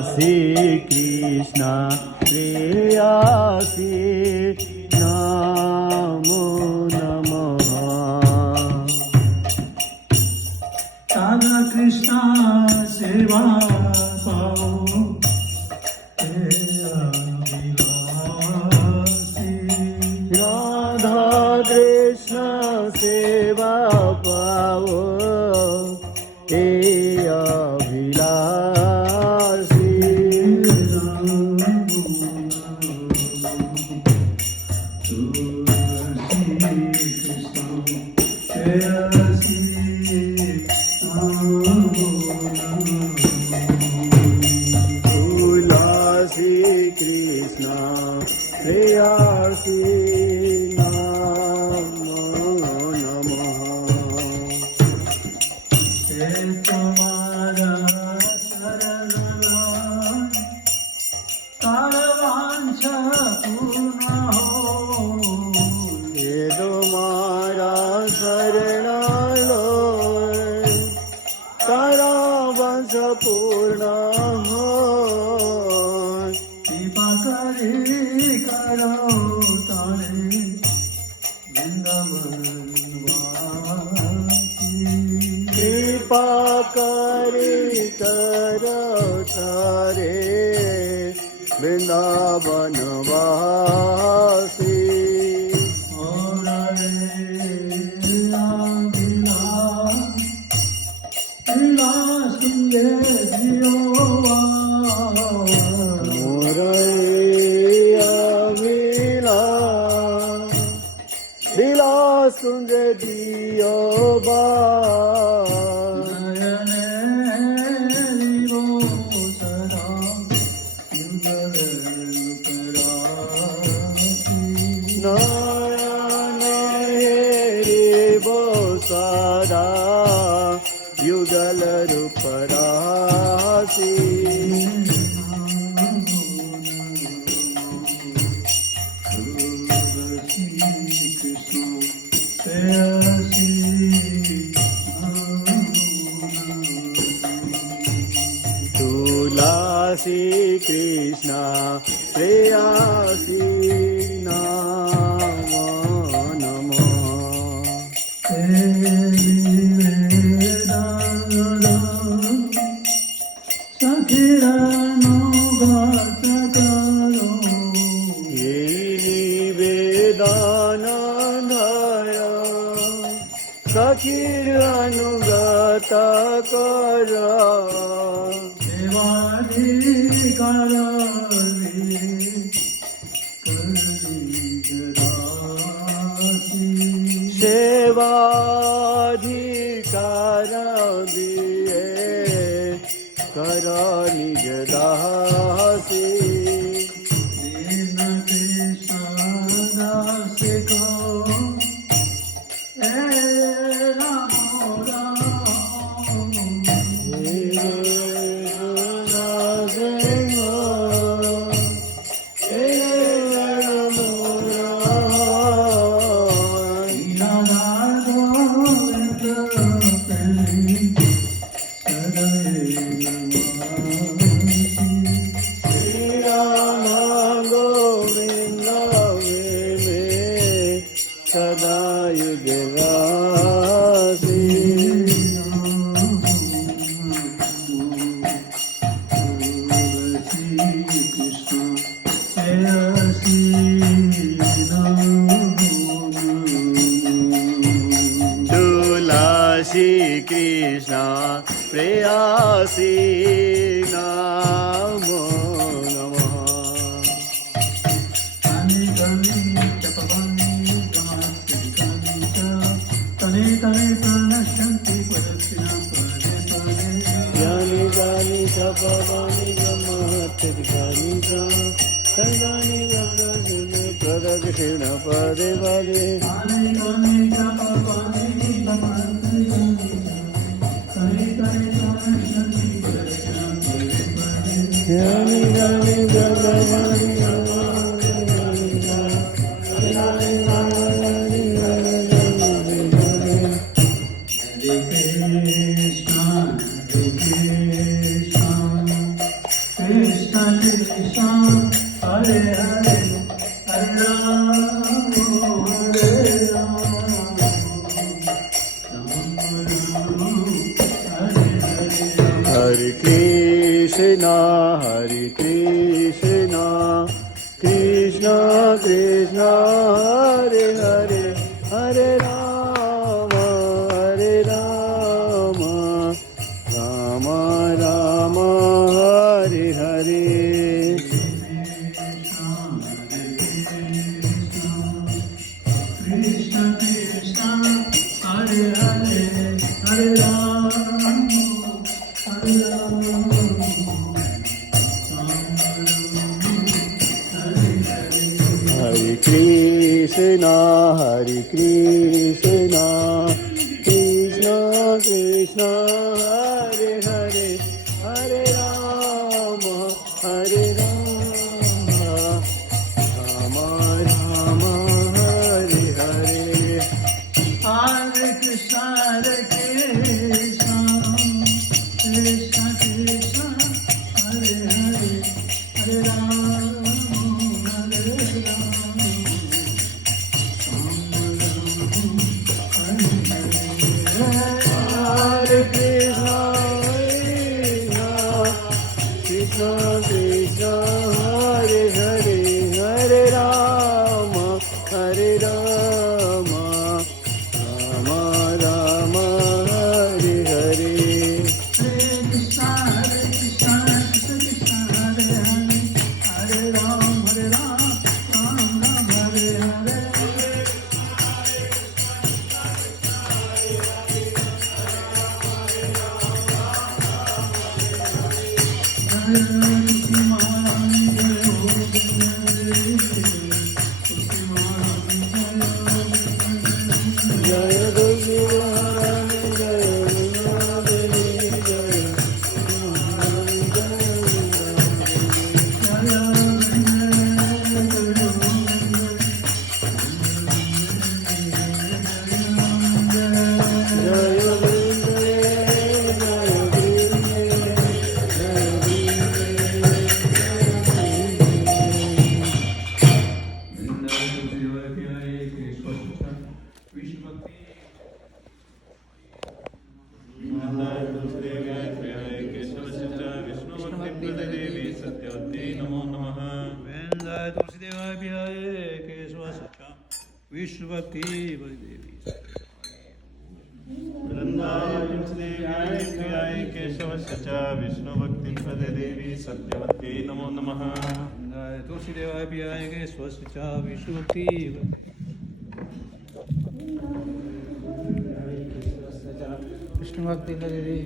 कृष्ण प्रेयसी नमो नमः राधा कृष्ण सेवा पाओ राधा कृष्ण सेवा पाओ हे अभिलाषी तुलसी कृष्ण प्रेयसी नमो नमः तुम्हारा शरण वांछा पूर्ण हो हे तुम्हारा शरण तारा वंश पूर्ण हो कृपा करे करो तारे वृंदावनवासी कृपा करी करो तारे वृंदावनवासी सुंदर दियो बा सारा युगल रूप राशि तुलसी कृष्ण प्रेयसी नमो नमः सखीर अनुगत कर सेवाधिकार दिए कर निज दासी सदा युगवासी तुलसी कृष्ण प्रेयसी नमो नमः यानि गानि सपवानि गमहत्यानि सर्वाणि प्रदक्षिण पदे पदे यानि गानि गमहत्यानि Krishna Krishna Hare Hare Hare Ram Hare Ram Hare Krishna, Hare Krishna, Krishna Krishna, Hare Hare, Hare Rama, Hare Rama, Rama Rama, Hare Hare. Krishna Krishna Hare Hare Hare Ram Hare Ram Hare Krishna, Hare Krishna, Krishna Krishna, Hare Hare, Hare Rama, Hare Rama, Rama Rama, Hare Hare. Hare Krishna Krishna Krishna Hare Hare Hare Ram Hare Ram Hare Krishna, Krishna Krishna, Hare Hare, Hare Rama, Hare Rama, Rama Rama, Hare Hare. Hare Krishna Krishna Krishna Hare Hare Hare Ram Ram Hare Hare Jaya Guru Maharani, Jaya Gunadeni, Jaya Jaya वृंदाय तुलसीदेवाय बिहाय केशव सचा विष्णु भक्ति देवी वृंदाय तुलसीदेव्याय प्रियाय केशव सचा विष्णु भक्ति देवी सत्यवती नमो नमः वृंदाय तुलसीदेवाय बिहाय केशव सचा विष्णु भक्ति विष्णु भक्ति देवी